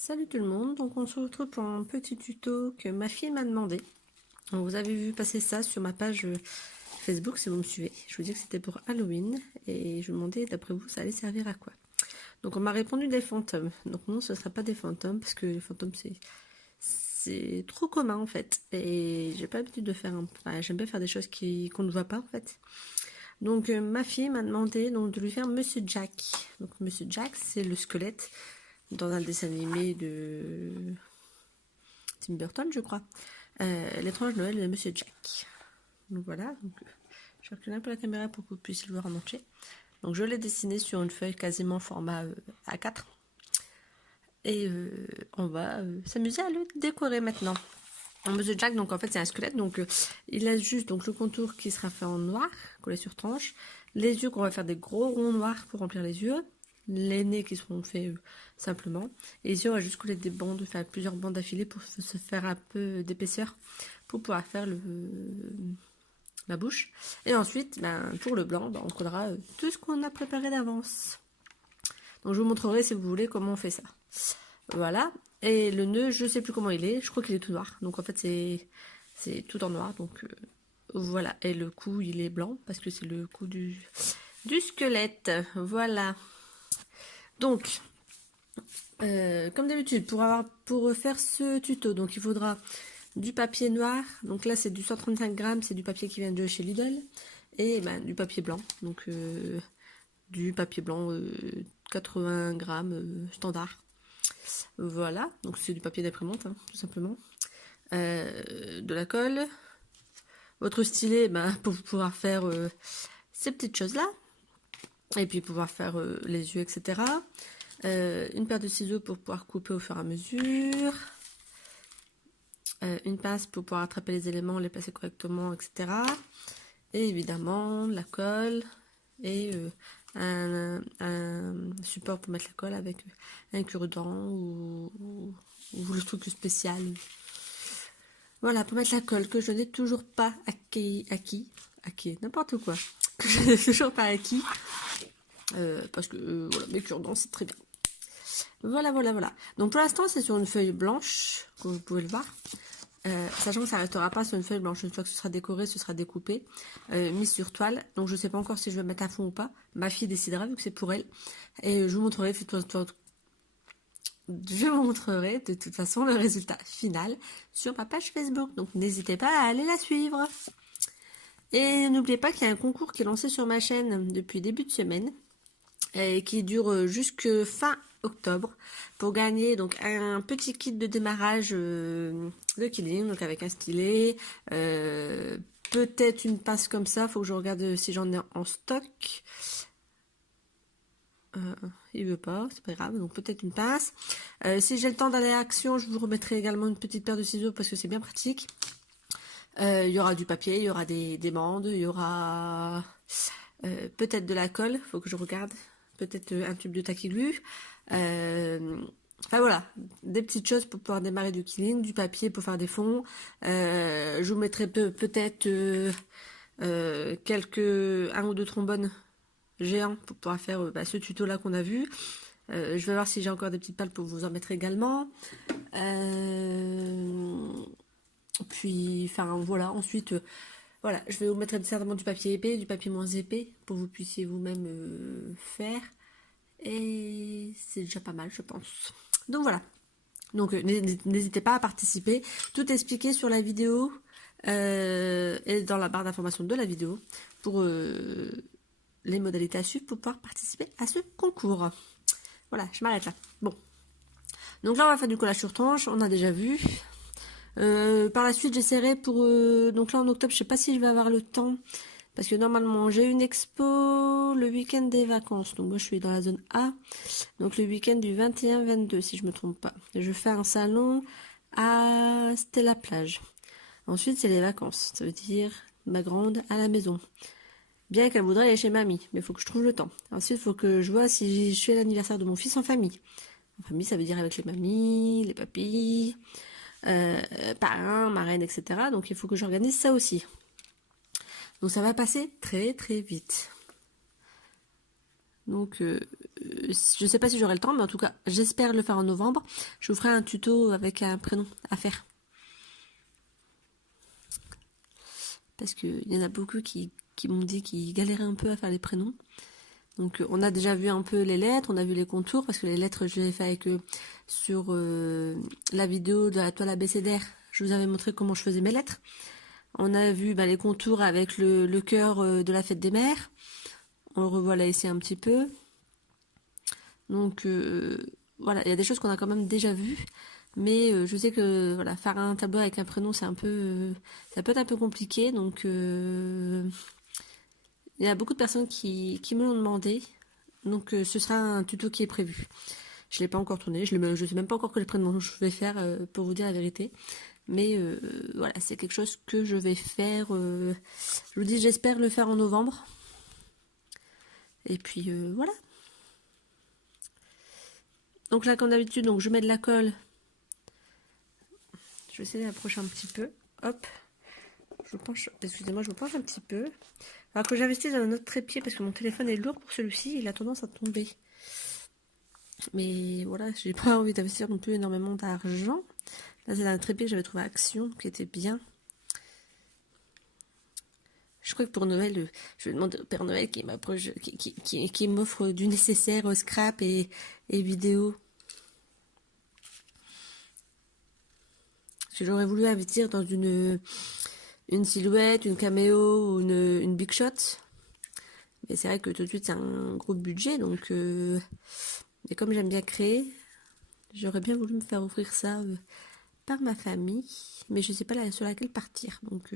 Salut tout le monde, donc on se retrouve pour un petit tuto que ma fille m'a demandé. Donc vous avez vu passer ça sur ma page Facebook si vous me suivez. Je vous dis que c'était pour Halloween et je me demandais d'après vous ça allait servir à quoi. Donc on m'a répondu des fantômes. Donc non, ce ne sera pas des fantômes parce que les fantômes c'est trop commun en fait. Et j'ai pas l'habitude de faire enfin, j'aime bien faire des choses qu'on ne voit pas en fait. Donc ma fille m'a demandé donc, de lui faire Monsieur Jack. Donc Monsieur Jack c'est le squelette dans un dessin animé de Tim Burton, je crois. L'étrange Noël de Monsieur Jack. Donc voilà, je recule un peu la caméra pour que vous puissiez le voir en entier. Donc je l'ai dessiné sur une feuille quasiment format A4. Et on va s'amuser à le décorer maintenant. Monsieur Jack, donc en fait c'est un squelette, donc il a juste donc le contour qui sera fait en noir, collé sur tranche. Les yeux qu'on va faire des gros ronds noirs pour remplir les yeux. Les nez qui seront faits simplement. Et ici on va juste coller des bandes, faire plusieurs bandes d'affilée pour se faire un peu d'épaisseur pour pouvoir faire la bouche. Et ensuite, pour le blanc, on collera tout ce qu'on a préparé d'avance. Donc je vous montrerai si vous voulez comment on fait ça. Voilà. Et le nœud, je sais plus comment il est. Je crois qu'il est tout noir. Donc en fait c'est tout en noir. Donc voilà. Et le cou il est blanc parce que c'est le cou du squelette. Voilà. Donc comme d'habitude, pour faire ce tuto, donc il faudra du papier noir. Donc là c'est du 135 grammes, c'est du papier qui vient de chez Lidl. Et du papier blanc. Donc du papier blanc 80 grammes standard. Voilà, donc c'est du papier d'imprimante, hein, tout simplement. De la colle. Votre stylet, pour pouvoir faire ces petites choses-là. Et puis pouvoir faire les yeux, etc. Une paire de ciseaux pour pouvoir couper au fur et à mesure. Une pince pour pouvoir attraper les éléments, les placer correctement, etc. Et évidemment, la colle. Et un support pour mettre la colle avec un cure-dent ou le truc spécial. Voilà, pour mettre la colle que je n'ai toujours pas acquis, n'importe quoi, que je n'ai toujours pas acquis, parce que voilà, mes cure-dents c'est très bien. Voilà. Donc pour l'instant c'est sur une feuille blanche, comme vous pouvez le voir. Sachant que ça ne restera pas sur une feuille blanche, une fois que ce sera décoré, ce sera découpé, mis sur toile. Donc je ne sais pas encore si je vais mettre à fond ou pas. Ma fille décidera vu que c'est pour elle. Et je vous montrerai de toute façon le résultat final sur ma page Facebook. Donc n'hésitez pas à aller la suivre. Et n'oubliez pas qu'il y a un concours qui est lancé sur ma chaîne depuis début de semaine. Et qui dure jusque fin octobre pour gagner donc un petit kit de démarrage de Killing, donc avec un stylet, peut-être une pince comme ça, faut que je regarde si j'en ai en stock. Il veut pas, c'est pas grave, donc peut-être une pince. Si j'ai le temps d'aller à Action, je vous remettrai également une petite paire de ciseaux parce que c'est bien pratique. Il y aura du papier, il y aura des bandes, il y aura peut-être de la colle, faut que je regarde. Peut-être un tube de taquiglu. Enfin voilà, des petites choses pour pouvoir démarrer du Killing, du papier pour faire des fonds. Je vous mettrai peut-être un ou deux trombones géants pour pouvoir faire ce tuto là qu'on a vu. Je vais voir si j'ai encore des petites pales pour vous en mettre également. Puis, enfin voilà, ensuite, voilà, je vais vous mettre certainement du papier épais, du papier moins épais, pour que vous puissiez vous-même faire. Et c'est déjà pas mal, je pense. Donc voilà. Donc n'hésitez pas à participer. Tout est expliqué sur la vidéo et dans la barre d'information de la vidéo pour les modalités à suivre pour pouvoir participer à ce concours. Voilà, je m'arrête là. Bon. Donc là, on va faire du collage sur tranche. On a déjà vu. Par la suite, j'essaierai pour... donc là, en octobre, je sais pas si je vais avoir le temps. Parce que normalement, j'ai une expo le week-end des vacances. Donc moi, je suis dans la zone A. Donc le week-end du 21-22, si je me trompe pas. Je fais un salon à Stella Plage. Ensuite, c'est les vacances. Ça veut dire ma grande à la maison. Bien qu'elle voudrait aller chez mamie. Mais il faut que je trouve le temps. Ensuite, il faut que je vois si je fais l'anniversaire de mon fils en famille. En famille, ça veut dire avec les mamies, les papis... parrain, marraine, etc. Donc il faut que j'organise ça aussi. Donc ça va passer très très vite. Donc, je sais pas si j'aurai le temps, mais en tout cas, j'espère le faire en novembre. Je vous ferai un tuto avec un prénom à faire. Parce qu'il y en a beaucoup qui m'ont dit qu'ils galéraient un peu à faire les prénoms. Donc, on a déjà vu un peu les lettres, on a vu les contours, parce que les lettres, je les ai fait avec sur la vidéo de la toile abécédaire. Je vous avais montré comment je faisais mes lettres. On a vu les contours avec le cœur de la fête des mères. On le revoit là ici un petit peu. Donc voilà, il y a des choses qu'on a quand même déjà vues. Mais je sais que voilà, faire un tableau avec un prénom, c'est un peu, ça peut être un peu compliqué. Donc il y a beaucoup de personnes qui me l'ont demandé. Donc ce sera un tuto qui est prévu. Je ne l'ai pas encore tourné, je ne sais même pas encore quel prénom je vais faire pour vous dire la vérité. Mais voilà, c'est quelque chose que je vais faire. Je vous dis, j'espère le faire en novembre. Et puis voilà. Donc là, comme d'habitude, donc je mets de la colle. Je vais essayer d'approcher un petit peu. Hop. Je penche. Excusez-moi, je me penche un petit peu. Alors que j'investisse dans un autre trépied parce que mon téléphone est lourd pour celui-ci. Il a tendance à tomber. Mais voilà, j'ai pas envie d'investir non plus énormément d'argent. Là, c'est un trépied que j'avais trouvé à Action qui était bien. Je crois que pour Noël, je demande au Père Noël qui m'approche, qui m'offre du nécessaire scrap et vidéo. Parce que j'aurais voulu investir dans une silhouette, une caméo ou une big shot. Mais c'est vrai que tout de suite c'est un gros budget. Donc, et comme j'aime bien créer, j'aurais bien voulu me faire offrir ça par ma famille. Mais je ne sais pas sur laquelle partir. Donc...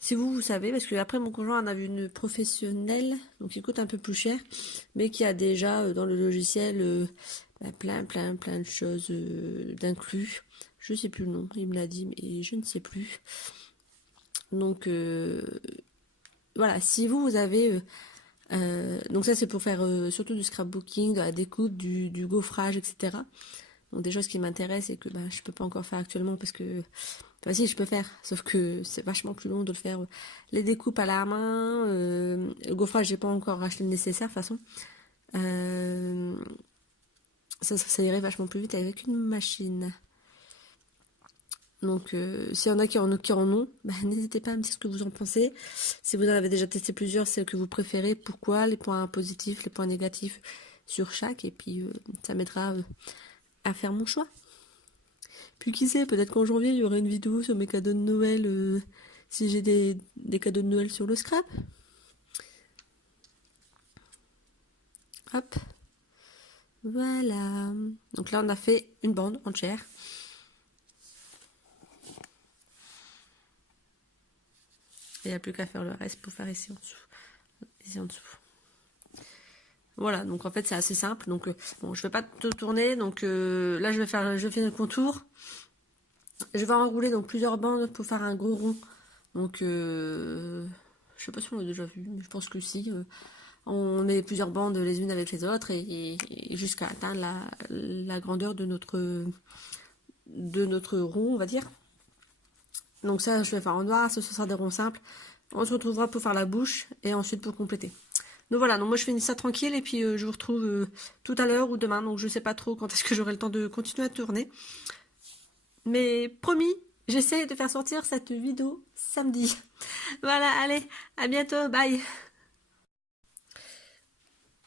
si vous savez, parce que après mon conjoint en a vu une professionnelle, donc qui coûte un peu plus cher, mais qui a déjà dans le logiciel plein de choses d'inclus. Je sais plus le nom, il me l'a dit, mais je ne sais plus. Donc voilà, si vous avez... donc ça c'est pour faire surtout du scrapbooking, de la découpe, du gaufrage, etc. Donc des choses qui m'intéressent et que je peux pas encore faire actuellement parce que... Enfin si, je peux faire, sauf que c'est vachement plus long de le faire. Les découpes à la main, le gaufrage, j'ai pas encore acheté le nécessaire de toute façon. Ça irait vachement plus vite avec une machine. Donc s'il y en a qui en ont, n'hésitez pas à me dire ce que vous en pensez. Si vous en avez déjà testé plusieurs, celles que vous préférez, pourquoi, les points positifs, les points négatifs sur chaque, et puis ça m'aidera à faire mon choix. Puis qui sait, peut-être qu'en janvier, il y aura une vidéo sur mes cadeaux de Noël, si j'ai des cadeaux de Noël sur le scrap. Hop. Voilà. Donc là, on a fait une bande entière. Il n'y a plus qu'à faire le reste pour faire ici en dessous. Ici en dessous. Voilà, donc en fait, c'est assez simple. Donc, bon, je ne vais pas tout tourner. Donc là, je fais le contour. Je vais enrouler donc plusieurs bandes pour faire un gros rond. Donc, je sais pas si on l'a déjà vu, mais je pense que si. On met plusieurs bandes les unes avec les autres et jusqu'à atteindre la grandeur de notre rond, on va dire. Donc ça, je vais faire en noir, ce sera des ronds simples. On se retrouvera pour faire la bouche et ensuite pour compléter. Donc voilà, donc moi je finis ça tranquille et puis je vous retrouve tout à l'heure ou demain. Donc je sais pas trop quand est-ce que j'aurai le temps de continuer à tourner. Mais promis, j'essaie de faire sortir cette vidéo samedi. Voilà, allez, à bientôt, bye.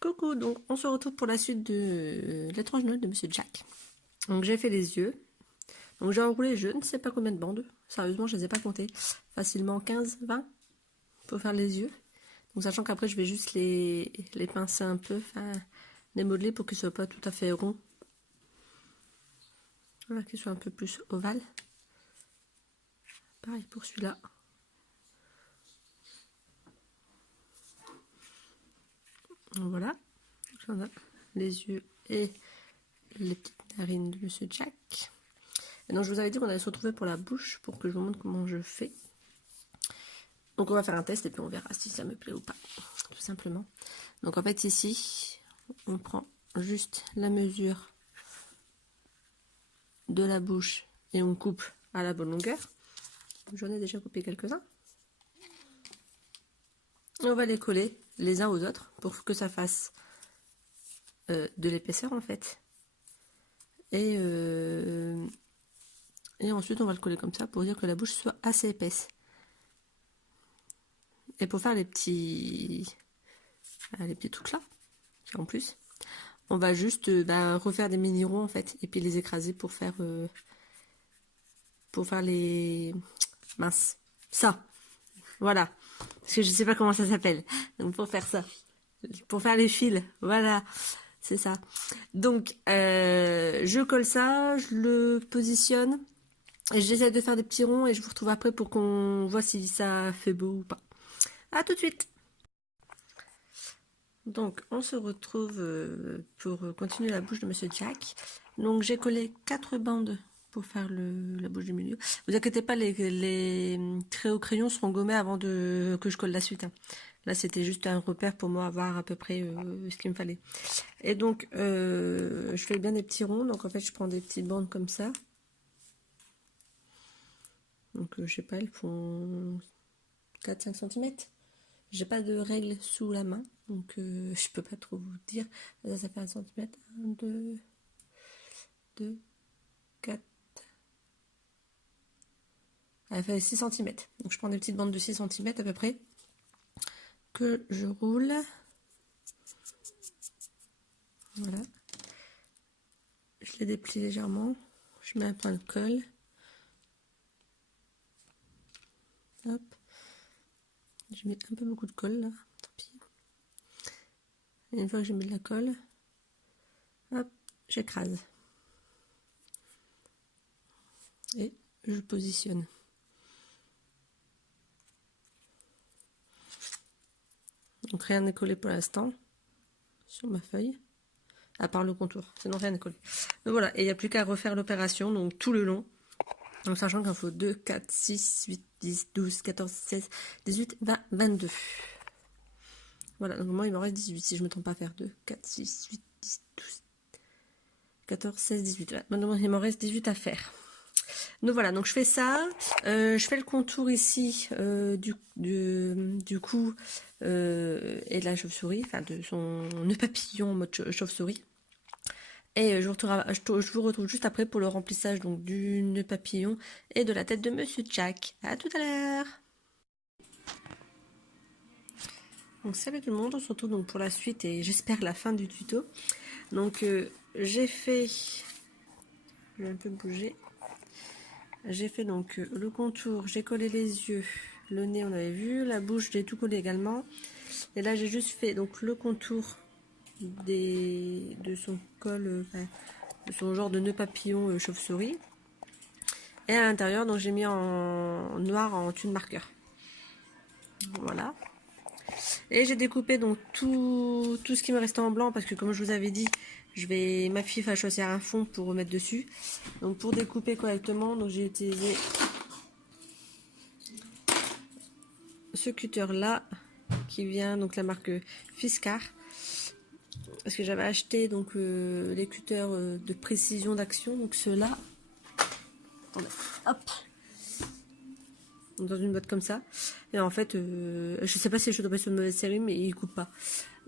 Coucou, donc on se retrouve pour la suite de l'étrange Noël de Monsieur Jack. Donc j'ai fait les yeux. Donc j'ai enroulé je ne sais pas combien de bandes. Sérieusement, je ne les ai pas comptées. Facilement 15, 20 pour faire les yeux. Donc sachant qu'après je vais juste les pincer un peu, enfin les modeler pour qu'ils ne soient pas tout à fait ronds. Voilà, qu'ils soient un peu plus ovales. Pareil pour celui-là. Voilà. Donc, on a les yeux et les petites narines de Monsieur Jack. Et donc je vous avais dit qu'on allait se retrouver pour la bouche pour que je vous montre comment je fais. Donc on va faire un test et puis on verra si ça me plaît ou pas, tout simplement. Donc en fait ici, on prend juste la mesure de la bouche et on coupe à la bonne longueur. J'en ai déjà coupé quelques-uns. On va les coller les uns aux autres pour que ça fasse de l'épaisseur en fait. Et ensuite on va le coller comme ça pour dire que la bouche soit assez épaisse. Et pour faire les petits trucs là, en plus, on va juste refaire des mini ronds en fait, et puis les écraser pour faire les minces. Ça, voilà. Parce que je sais pas comment ça s'appelle. Donc pour faire ça, pour faire les fils, voilà, c'est ça. Donc je colle ça, je le positionne et j'essaie de faire des petits ronds et je vous retrouve après pour qu'on voit si ça fait beau ou pas. À tout de suite. Donc on se retrouve pour continuer la bouche de Monsieur Jack. Donc j'ai collé 4 bandes pour faire la bouche du milieu. Vous inquiétez pas, les traits au crayon seront gommés avant que je colle la suite. Hein. Là c'était juste un repère pour moi avoir à peu près ce qu'il me fallait. Et donc je fais bien des petits ronds. Donc en fait je prends des petites bandes comme ça. Donc je sais pas, elles font 4-5 cm. J'ai pas de règle sous la main, donc je peux pas trop vous dire. Ça fait 1 cm. 1, 2, 4. Elle fait 6 cm. Donc je prends des petites bandes de 6 cm à peu près, que je roule. Voilà. Je les déplie légèrement. Je mets un peu de colle. Hop. Je mets un peu beaucoup de colle là. Tant pis. Et une fois que j'ai mis de la colle, hop, j'écrase. Et je positionne. Donc rien n'est collé pour l'instant sur ma feuille, à part le contour, sinon rien n'est collé. Donc voilà, et il n'y a plus qu'à refaire l'opération, donc tout le long. Donc sachant qu'il faut 2, 4, 6, 8, 10, 12, 14, 16, 18, 20, 22. Voilà, donc moi il me reste 18, si je ne me trompe pas à faire 2, 4, 6, 8, 10, 12, 14, 16, 18. Voilà. Maintenant il m'en reste 18 à faire. Donc voilà, donc je fais ça, je fais le contour ici du cou et de la chauve-souris, enfin de son nœud papillon en mode chauve-souris. Et je vous retrouve juste après pour le remplissage donc du nœud papillon et de la tête de Monsieur Jack. À tout à l'heure. Donc salut tout le monde, on se retrouve donc pour la suite et j'espère la fin du tuto. Donc j'ai fait, je vais un peu bouger. J'ai fait donc le contour, j'ai collé les yeux, le nez on avait vu, la bouche j'ai tout collé également. Et là j'ai juste fait donc le contour de son col, de son genre de nœud papillon chauve-souris. Et à l'intérieur donc j'ai mis en noir en tune marqueur. Voilà. Et j'ai découpé donc tout ce qui me restait en blanc parce que comme je vous avais dit, ma fille va choisir un fond pour remettre dessus. Donc pour découper correctement, donc j'ai utilisé ce cutter là qui vient donc la marque Fiskars parce que j'avais acheté donc les cutters de précision d'action, donc ceux-là. Attendez, hop, dans une boîte comme ça. Et en fait, je sais pas si je suis tombée sur une mauvaise série, mais il coupe pas.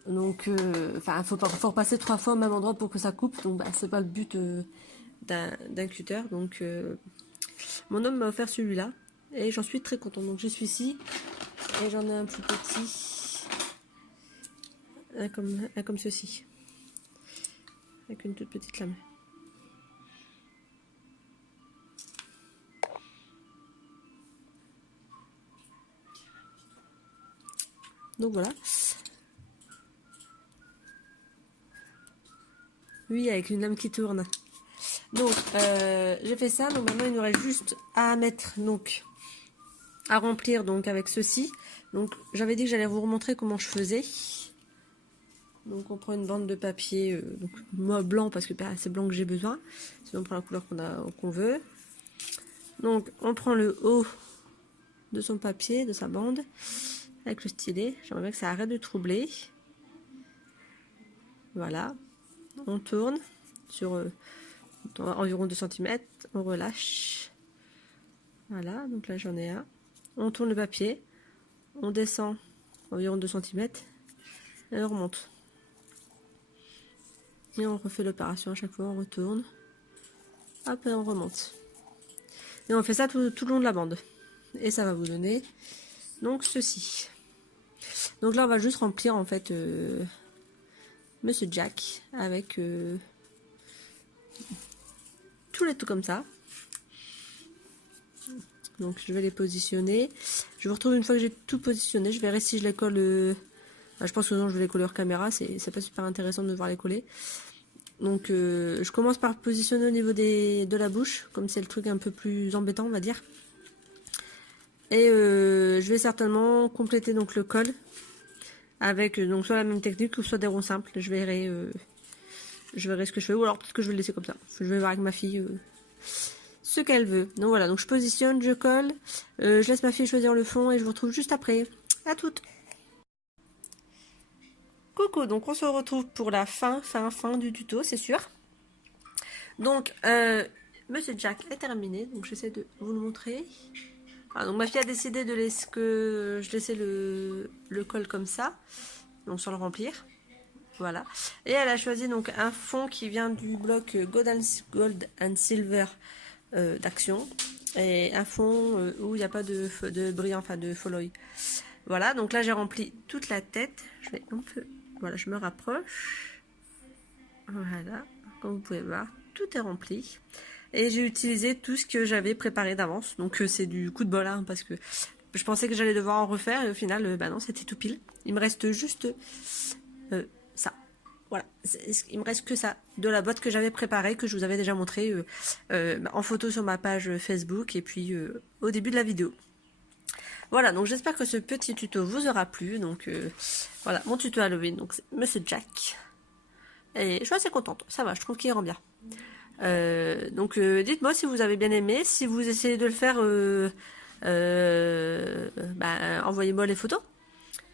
Donc, enfin, faut repasser 3 fois au même endroit pour que ça coupe. Donc, c'est pas le but d'un cutter. Donc, mon homme m'a offert celui-là et j'en suis très contente. Donc, je suis ici et j'en ai un plus petit, un comme ceci, avec une toute petite lame. Donc voilà. Oui, avec une lame qui tourne. Donc j'ai fait ça. Donc maintenant il nous reste juste à mettre donc à remplir donc avec ceci. Donc j'avais dit que j'allais vous remontrer comment je faisais. Donc on prend une bande de papier, donc moi blanc parce que c'est blanc que j'ai besoin. Sinon on prend la couleur qu'on veut. Donc on prend le haut de son papier, de sa bande, avec le stylet. J'aimerais bien que ça arrête de troubler. Voilà. On tourne sur environ 2 cm. On relâche. Voilà, donc là j'en ai un. On tourne le papier. On descend environ 2 cm. Et on remonte. Et on refait l'opération à chaque fois, on retourne. Hop, et on remonte. Et on fait ça tout le long de la bande. Et ça va vous donner donc ceci. Donc là on va juste remplir en fait Monsieur Jack avec tous les tout comme ça. Donc je vais les positionner. Je vous retrouve une fois que j'ai tout positionné. Je verrai si je les colle. Je pense que non, je vais les coller hors caméra. C'est pas super intéressant de devoir les coller. Donc je commence par positionner au niveau de la bouche, comme c'est le truc un peu plus embêtant on va dire. Et je vais certainement compléter donc le col avec donc soit la même technique ou soit des ronds simples. Je verrai ce que je fais, ou alors peut-être que je vais le laisser comme ça. Je vais voir avec ma fille ce qu'elle veut. Donc voilà, donc je positionne, je colle, je laisse ma fille choisir le fond et je vous retrouve juste après. À toutes. Coucou, donc on se retrouve pour la fin du tuto, c'est sûr. Donc, Monsieur Jack est terminé, donc j'essaie de vous le montrer. Ah, donc ma fille a décidé de laisser que je laissais le col comme ça, donc sans le remplir. Voilà. Et elle a choisi donc un fond qui vient du bloc Gold and Silver d'Action. Et un fond où il n'y a pas de brillant, enfin de follow. Voilà, donc là j'ai rempli toute la tête. Je vais un peu... Voilà, je me rapproche. Voilà, comme vous pouvez voir, tout est rempli. Et j'ai utilisé tout ce que j'avais préparé d'avance. Donc c'est du coup de bol, hein, parce que je pensais que j'allais devoir en refaire. Et au final, bah non, c'était tout pile. Il me reste juste ça. Voilà, il me reste que ça. De la boîte que j'avais préparée, que je vous avais déjà montré en photo sur ma page Facebook. Et puis au début de la vidéo. Voilà, donc j'espère que ce petit tuto vous aura plu. Donc voilà, mon tuto Halloween, donc c'est Monsieur Jack. Et je suis assez contente, ça va, je trouve qu'il rend bien. Donc dites-moi si vous avez bien aimé, si vous essayez de le faire, envoyez-moi les photos,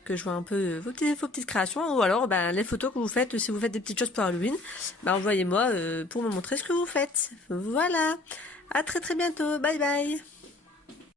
que je vois un peu vos petites créations, ou alors les photos que vous faites, si vous faites des petites choses pour Halloween, envoyez-moi pour me montrer ce que vous faites. Voilà, à très bientôt, bye bye.